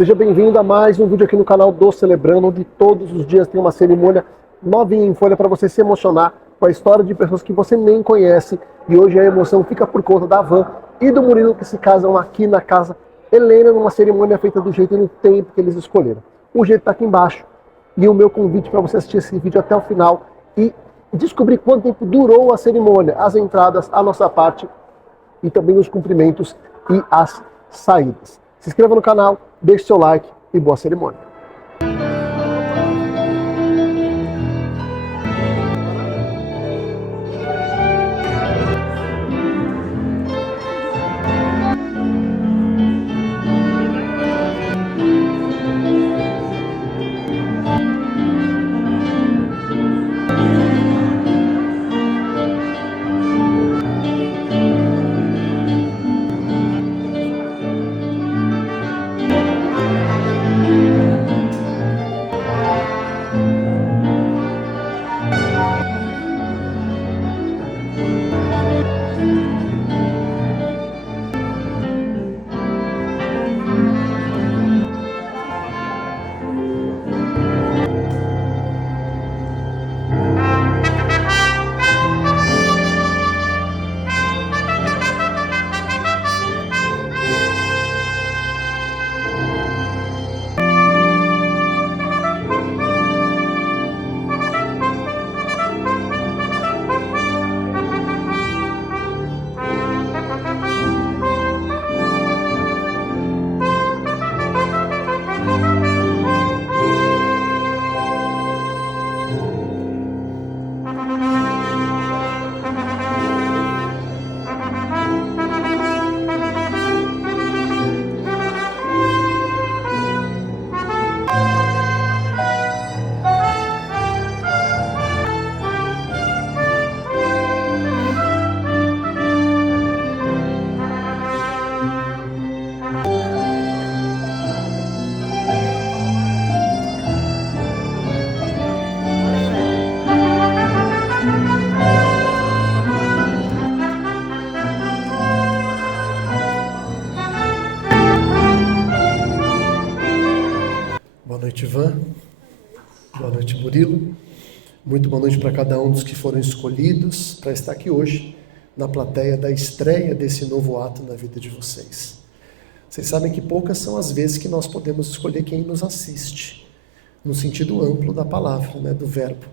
Seja bem-vindo a mais um vídeo aqui no canal do Celebrando, onde todos os dias tem uma cerimônia novinha em folha para você se emocionar com a história de pessoas que você nem conhece. E hoje a emoção fica por conta da Van e do Murilo, que se casam aqui na casa Helena, numa cerimônia feita do jeito e no tempo que eles escolheram. O jeito está aqui embaixo e o meu convite para você assistir esse vídeo até o final e descobrir quanto tempo durou a cerimônia, as entradas, a nossa parte e também os cumprimentos e as saídas. Se inscreva no canal, deixe seu like e boa cerimônia. Boa noite, Van. Boa noite, Murilo. Muito boa noite para cada um dos que foram escolhidos para estar aqui hoje, na plateia da estreia desse novo ato na vida de vocês. Vocês sabem que poucas são as vezes que nós podemos escolher quem nos assiste, no sentido amplo da palavra, né, do verbo.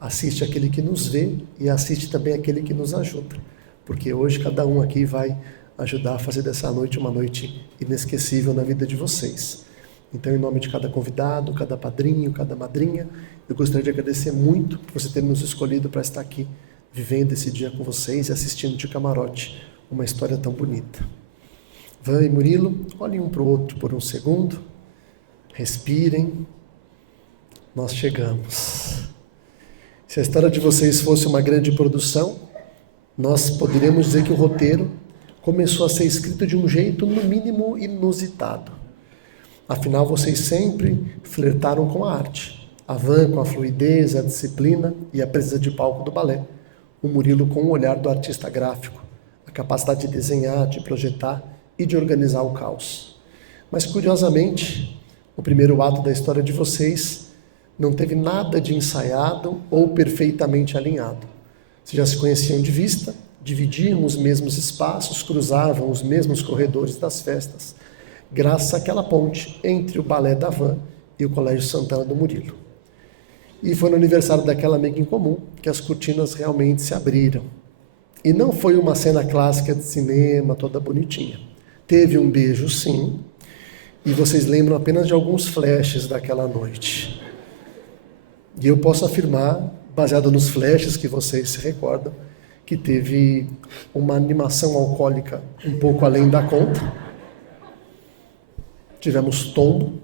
Assiste aquele que nos vê e assiste também aquele que nos ajuda, porque hoje cada um aqui vai ajudar a fazer dessa noite uma noite inesquecível na vida de vocês. Então, em nome de cada convidado, cada padrinho, cada madrinha, eu gostaria de agradecer muito por você ter nos escolhido para estar aqui, vivendo esse dia com vocês e assistindo de camarote uma história tão bonita. Van e Murilo, olhem um para o outro por um segundo, respirem, nós chegamos. Se a história de vocês fosse uma grande produção, nós poderíamos dizer que o roteiro começou a ser escrito de um jeito, no mínimo, inusitado. Afinal, vocês sempre flertaram com a arte. A Van com a fluidez, a disciplina e a presença de palco do balé. O Murilo com o olhar do artista gráfico, a capacidade de desenhar, de projetar e de organizar o caos. Mas, curiosamente, o primeiro ato da história de vocês não teve nada de ensaiado ou perfeitamente alinhado. Vocês já se conheciam de vista, dividiam os mesmos espaços, cruzavam os mesmos corredores das festas, graças àquela ponte entre o balé da Van e o Colégio Santana do Murilo. E foi no aniversário daquela amiga em comum que as cortinas realmente se abriram. E não foi uma cena clássica de cinema, toda bonitinha. Teve um beijo, sim, e vocês lembram apenas de alguns flashes daquela noite. E eu posso afirmar, baseado nos flashes que vocês se recordam, que teve uma animação alcoólica um pouco além da conta. Tivemos tombo,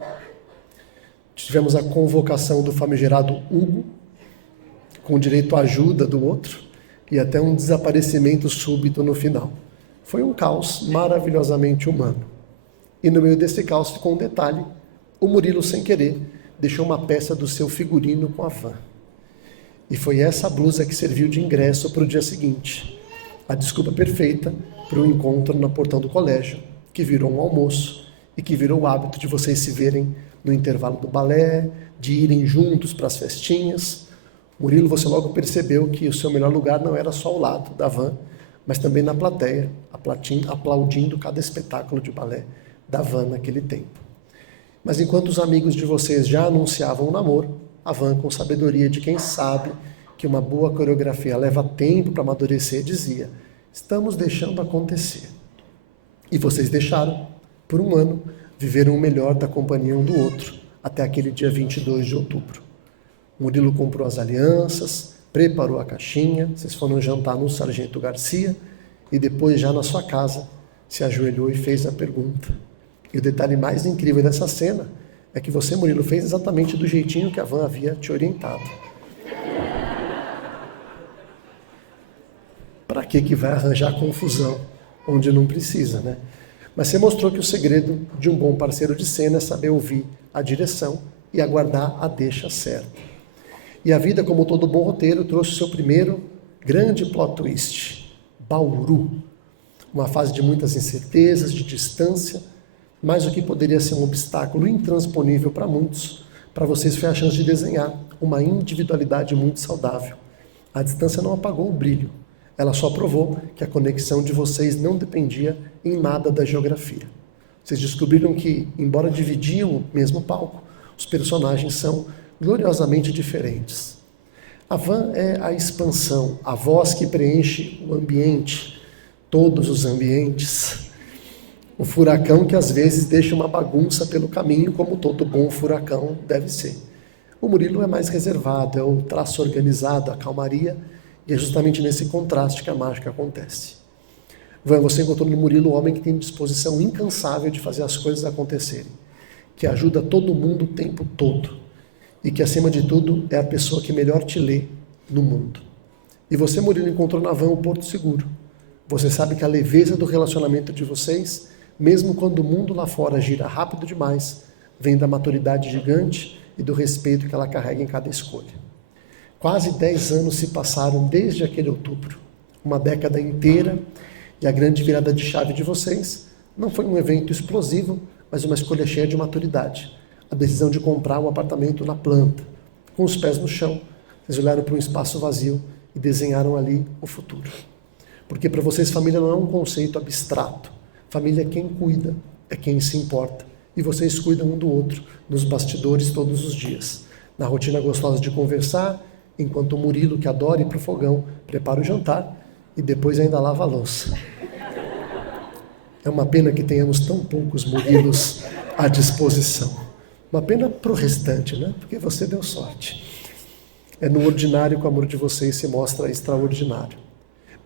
tivemos a convocação do famigerado Hugo, com direito à ajuda do outro, e até um desaparecimento súbito no final. Foi um caos maravilhosamente humano. E no meio desse caos ficou um detalhe: o Murilo, sem querer, deixou uma peça do seu figurino com a Van. E foi essa blusa que serviu de ingresso para o dia seguinte. A desculpa perfeita para o encontro no portão do colégio, que virou um almoço e que virou o hábito de vocês se verem no intervalo do balé, de irem juntos para as festinhas. Murilo, você logo percebeu que o seu melhor lugar não era só ao lado da van, mas também na plateia, aplaudindo cada espetáculo de balé da van naquele tempo. Mas enquanto os amigos de vocês já anunciavam o namoro, a van, com sabedoria de quem sabe que uma boa coreografia leva tempo para amadurecer, dizia: estamos deixando acontecer. E vocês deixaram, por um ano, viveram o melhor da companhia um do outro, até aquele dia 22 de outubro. Murilo comprou as alianças, preparou a caixinha, vocês foram jantar no Sargento Garcia e depois, já na sua casa, se ajoelhou e fez a pergunta. E o detalhe mais incrível dessa cena é que você, Murilo, fez exatamente do jeitinho que a van havia te orientado. Para que vai arranjar confusão onde não precisa, né? Mas você mostrou que o segredo de um bom parceiro de cena é saber ouvir a direção e aguardar a deixa certa. E a vida, como todo bom roteiro, trouxe o seu primeiro grande plot twist: Bauru. Uma fase de muitas incertezas, de distância, mas o que poderia ser um obstáculo intransponível para muitos, para vocês foi a chance de desenhar uma individualidade muito saudável. A distância não apagou o brilho, ela só provou que a conexão de vocês não dependia em nada da geografia. Vocês descobriram que, embora dividiam o mesmo palco, os personagens são gloriosamente diferentes. A van é a expansão, a voz que preenche o ambiente, todos os ambientes. O furacão que às vezes deixa uma bagunça pelo caminho, como todo bom furacão deve ser. O Murilo é mais reservado, é o traço organizado, a calmaria, e é justamente nesse contraste que a mágica acontece. Você encontrou no Murilo um homem que tem disposição incansável de fazer as coisas acontecerem, que ajuda todo mundo o tempo todo, e que, acima de tudo, é a pessoa que melhor te lê no mundo. E você, Murilo, encontrou na van o porto seguro. Você sabe que a leveza do relacionamento de vocês, mesmo quando o mundo lá fora gira rápido demais, vem da maturidade gigante e do respeito que ela carrega em cada escolha. Quase 10 anos se passaram desde aquele outubro, uma década inteira, e a grande virada de chave de vocês não foi um evento explosivo, mas uma escolha cheia de maturidade. A decisão de comprar um apartamento na planta, com os pés no chão. Vocês olharam para um espaço vazio e desenharam ali o futuro. Porque para vocês família não é um conceito abstrato. Família é quem cuida, é quem se importa. E vocês cuidam um do outro, nos bastidores todos os dias. Na rotina gostosa de conversar, enquanto o Murilo, que adora ir para o fogão, prepara o jantar e depois ainda lava a louça. É uma pena que tenhamos tão poucos Murilos à disposição. Uma pena para o restante, né? Porque você deu sorte. É no ordinário que o amor de vocês se mostra extraordinário.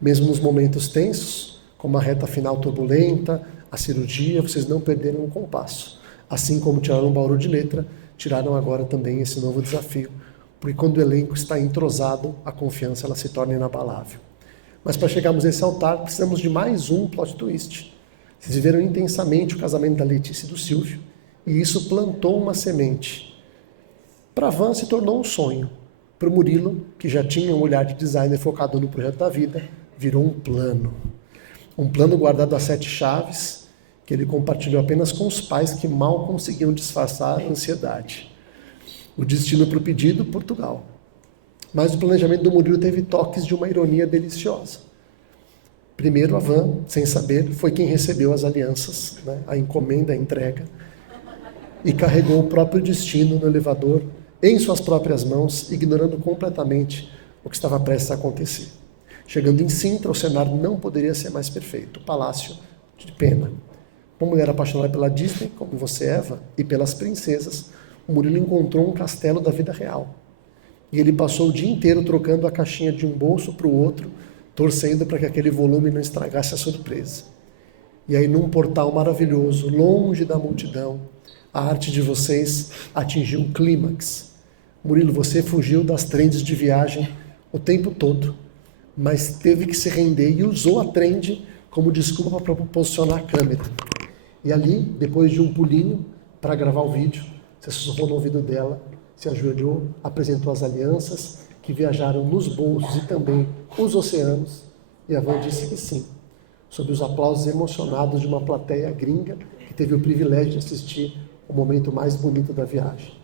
Mesmo nos momentos tensos, como a reta final turbulenta, a cirurgia, vocês não perderam o compasso. Assim como tiraram o Bauru de letra, tiraram agora também esse novo desafio. Porque quando o elenco está entrosado, a confiança ela se torna inabalável. Mas para chegarmos a esse altar, precisamos de mais um plot twist. Vocês viveram intensamente o casamento da Letícia e do Silvio, e isso plantou uma semente. Para a Van se tornou um sonho. Para o Murilo, que já tinha um olhar de designer focado no projeto da vida, virou um plano. Um plano guardado a 7 chaves, que ele compartilhou apenas com os pais que mal conseguiam disfarçar a ansiedade. O destino para o pedido, Portugal. Mas o planejamento do Murilo teve toques de uma ironia deliciosa. Primeiro, a Van, sem saber, foi quem recebeu as alianças, né, a encomenda, a entrega, e carregou o próprio destino no elevador em suas próprias mãos, ignorando completamente o que estava prestes a acontecer. Chegando em Sintra, o cenário não poderia ser mais perfeito. O palácio de pena. Uma mulher apaixonada pela Disney, como você, Eva, e pelas princesas, o Murilo encontrou um castelo da vida real. E ele passou o dia inteiro trocando a caixinha de um bolso para o outro, torcendo para que aquele volume não estragasse a surpresa. E aí, num portal maravilhoso, longe da multidão, a arte de vocês atingiu um clímax. Murilo, você fugiu das trends de viagem o tempo todo, mas teve que se render e usou a trend como desculpa para posicionar a câmera. E ali, depois de um pulinho para gravar o vídeo, você sussurrou no ouvido dela, se ajoelhou, apresentou as alianças que viajaram nos bolsos e também os oceanos, e a Van disse que sim, sob os aplausos emocionados de uma plateia gringa que teve o privilégio de assistir o momento mais bonito da viagem.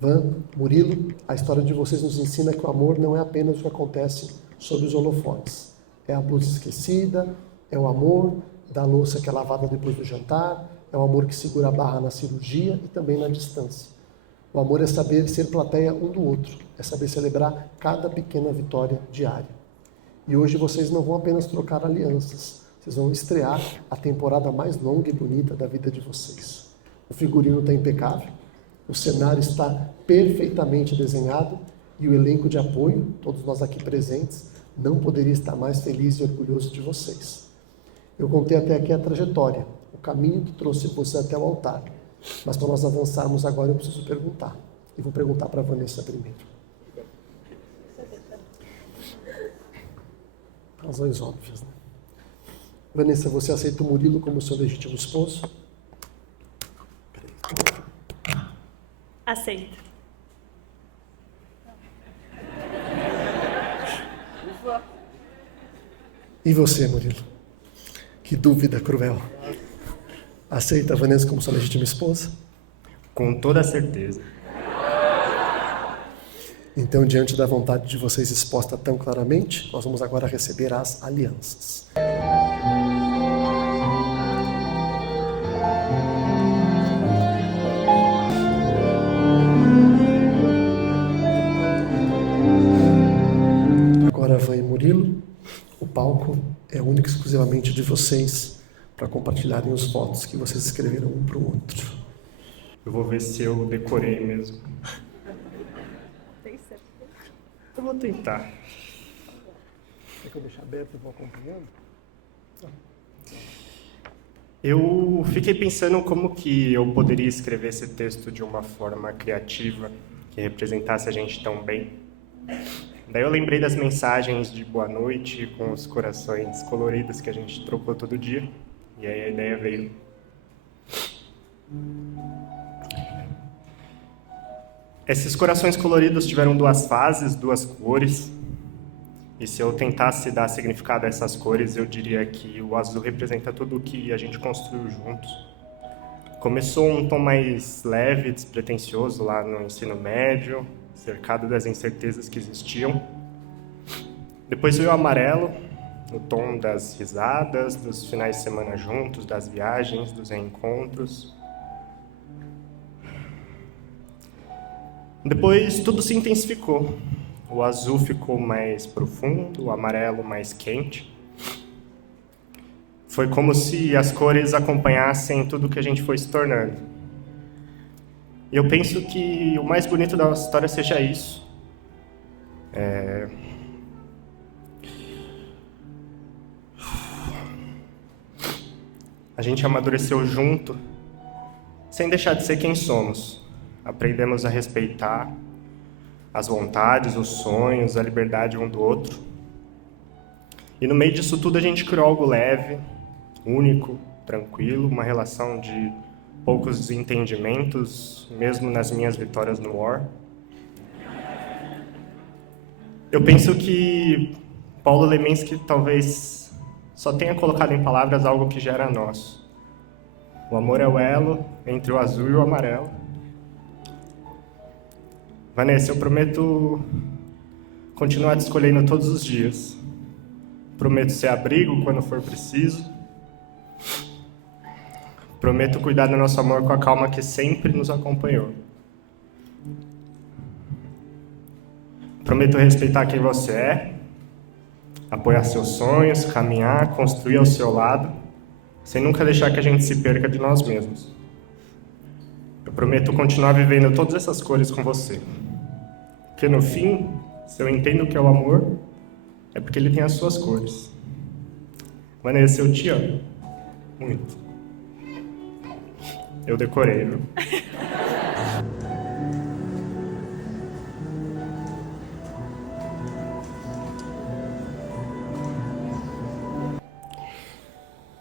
Van, Murilo, a história de vocês nos ensina que o amor não é apenas o que acontece sob os holofotes. É a blusa esquecida, é o amor da louça que é lavada depois do jantar, é o amor que segura a barra na cirurgia e também na distância. O amor é saber ser plateia um do outro, é saber celebrar cada pequena vitória diária. E hoje vocês não vão apenas trocar alianças, vocês vão estrear a temporada mais longa e bonita da vida de vocês. O figurino está impecável, o cenário está perfeitamente desenhado e o elenco de apoio, todos nós aqui presentes, não poderia estar mais feliz e orgulhoso de vocês. Eu contei até aqui a trajetória, o caminho que trouxe você até o altar. Mas para nós avançarmos agora, eu preciso perguntar. E vou perguntar para a Vanessa primeiro. Razões óbvias, né? Vanessa, você aceita o Murilo como seu legítimo esposo? Aceito. E você, Murilo? Que dúvida cruel. Aceita a Vanessa como sua legítima esposa? Com toda certeza. Então, diante da vontade de vocês exposta tão claramente, nós vamos agora receber as alianças. Agora, Van e Murilo, o palco é único e exclusivamente de vocês, para compartilharem os votos que vocês escreveram um para o outro. Eu vou ver se eu decorei mesmo. Tem certeza? Eu vou tentar. Quer que eu deixe aberto e vou acompanhando? Eu fiquei pensando como que eu poderia escrever esse texto de uma forma criativa, que representasse a gente tão bem. Daí eu lembrei das mensagens de boa noite com os corações coloridos que a gente trocou todo dia. E aí a ideia veio. Esses corações coloridos tiveram duas fases, duas cores. E se eu tentasse dar significado a essas cores, eu diria que o azul representa tudo o que a gente construiu juntos. Começou um tom mais leve, despretensioso lá no ensino médio, cercado das incertezas que existiam. Depois veio o amarelo, o tom das risadas, dos finais de semana juntos, das viagens, dos reencontros. Depois tudo se intensificou. O azul ficou mais profundo, o amarelo mais quente. Foi como se as cores acompanhassem tudo que a gente foi se tornando. E eu penso que o mais bonito da nossa história seja isso. A gente amadureceu junto, sem deixar de ser quem somos. Aprendemos a respeitar as vontades, os sonhos, a liberdade um do outro. E no meio disso tudo a gente criou algo leve, único, tranquilo, uma relação de poucos desentendimentos, mesmo nas minhas vitórias no War. Eu penso que Paulo Leminski talvez só tenha colocado em palavras algo que já era nosso. O amor é o elo entre o azul e o amarelo. Vanessa, eu prometo continuar te escolhendo todos os dias. Prometo ser abrigo quando for preciso. Prometo cuidar do nosso amor com a calma que sempre nos acompanhou. Prometo respeitar quem você é, apoiar seus sonhos, caminhar, construir ao seu lado, sem nunca deixar que a gente se perca de nós mesmos. Eu prometo continuar vivendo todas essas cores com você. Porque no fim, se eu entendo o que é o amor, é porque ele tem as suas cores. Vanessa, eu te amo. Muito. Eu decorei, viu?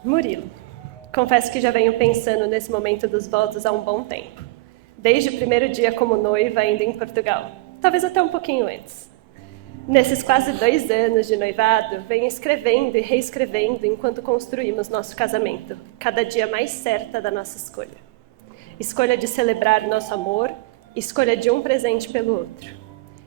Murilo, confesso que já venho pensando nesse momento dos votos há um bom tempo. Desde o primeiro dia como noiva ainda em Portugal. Talvez até um pouquinho antes. Nesses quase 2 anos de noivado, venho escrevendo e reescrevendo enquanto construímos nosso casamento, cada dia mais certa da nossa escolha. Escolha de celebrar nosso amor, escolha de um presente pelo outro.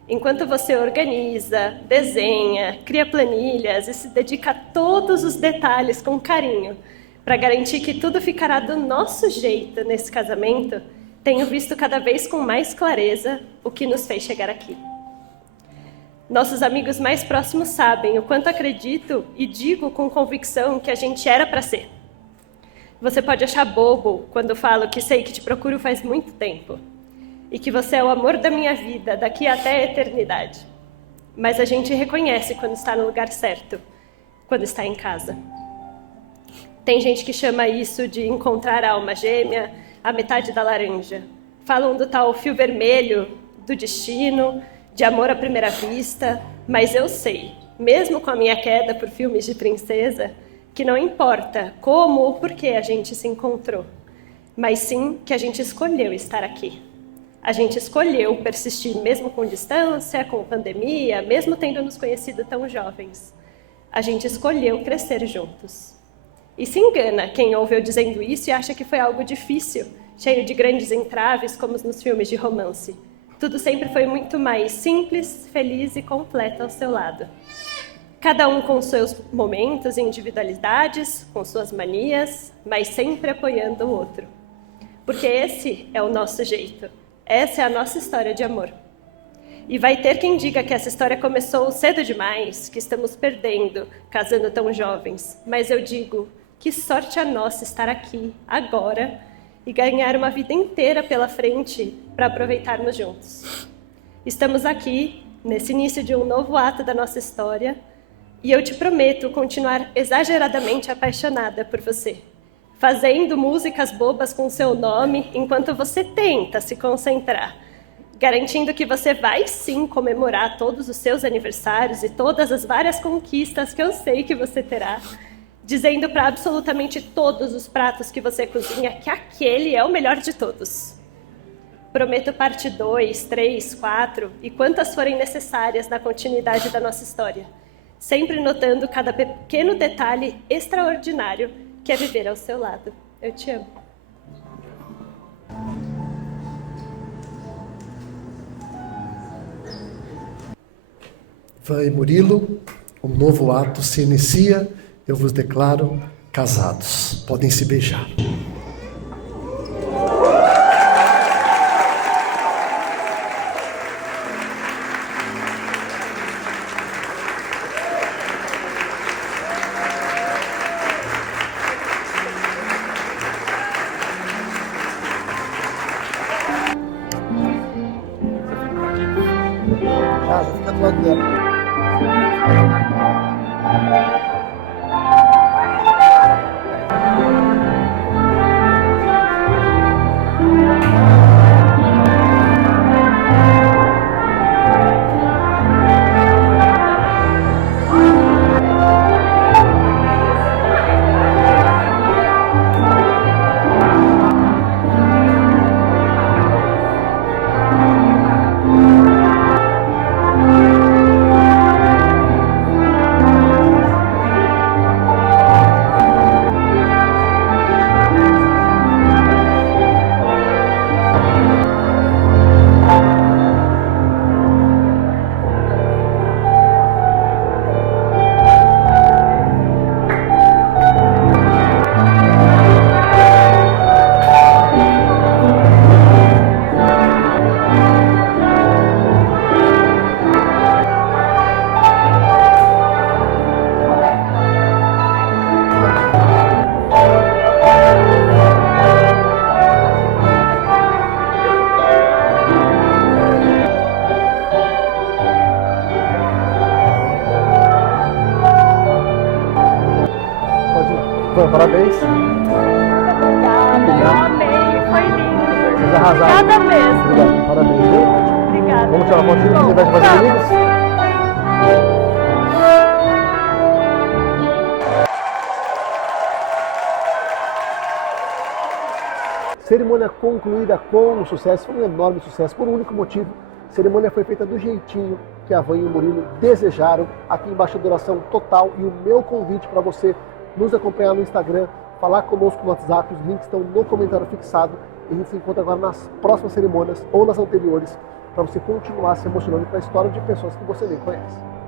Enquanto você organiza, desenha, cria planilhas e se dedica a todos os detalhes com carinho, para garantir que tudo ficará do nosso jeito nesse casamento, tenho visto cada vez com mais clareza o que nos fez chegar aqui. Nossos amigos mais próximos sabem o quanto acredito e digo com convicção que a gente era para ser. Você pode achar bobo quando falo que sei que te procuro faz muito tempo e que você é o amor da minha vida daqui até a eternidade. Mas a gente reconhece quando está no lugar certo, quando está em casa. Tem gente que chama isso de encontrar a alma gêmea, a metade da laranja. Falam do tal fio vermelho, do destino, de amor à primeira vista, mas eu sei, mesmo com a minha queda por filmes de princesa, que não importa como ou por que a gente se encontrou, mas sim que a gente escolheu estar aqui. A gente escolheu persistir mesmo com distância, com pandemia, mesmo tendo nos conhecido tão jovens. A gente escolheu crescer juntos. E se engana quem ouve eu dizendo isso e acha que foi algo difícil, cheio de grandes entraves como nos filmes de romance. Tudo sempre foi muito mais simples, feliz e completo ao seu lado. Cada um com seus momentos e individualidades, com suas manias, mas sempre apoiando o outro. Porque esse é o nosso jeito. Essa é a nossa história de amor. E vai ter quem diga que essa história começou cedo demais, que estamos perdendo, casando tão jovens. Mas eu digo, que sorte a nossa estar aqui, agora, e ganhar uma vida inteira pela frente para aproveitarmos juntos. Estamos aqui, nesse início de um novo ato da nossa história, e eu te prometo continuar exageradamente apaixonada por você, fazendo músicas bobas com seu nome enquanto você tenta se concentrar, garantindo que você vai sim comemorar todos os seus aniversários e todas as várias conquistas que eu sei que você terá, dizendo para absolutamente todos os pratos que você cozinha que aquele é o melhor de todos. Prometo parte 2, 3, 4 e quantas forem necessárias na continuidade da nossa história, sempre notando cada pequeno detalhe extraordinário que é viver ao seu lado. Eu te amo. Vai, Murilo, um novo ato se inicia. Eu vos declaro casados. Podem se beijar. Já fica do lado dela. Parabéns. Obrigada, eu amei, foi lindo. Vocês arrasaram. Cada vez. Obrigado, parabéns, viu? Obrigada. Vamos tirar uma fotinha? Você vai fazer amigos? Cerimônia concluída com sucesso, foi um enorme sucesso, por um único motivo. A cerimônia foi feita do jeitinho que a Van e o Murilo desejaram. Aqui embaixo a adoração total e o meu convite para você nos acompanhar no Instagram, falar conosco no WhatsApp, os links estão no comentário fixado. E a gente se encontra agora nas próximas cerimônias ou nas anteriores, para você continuar se emocionando com a história de pessoas que você nem conhece.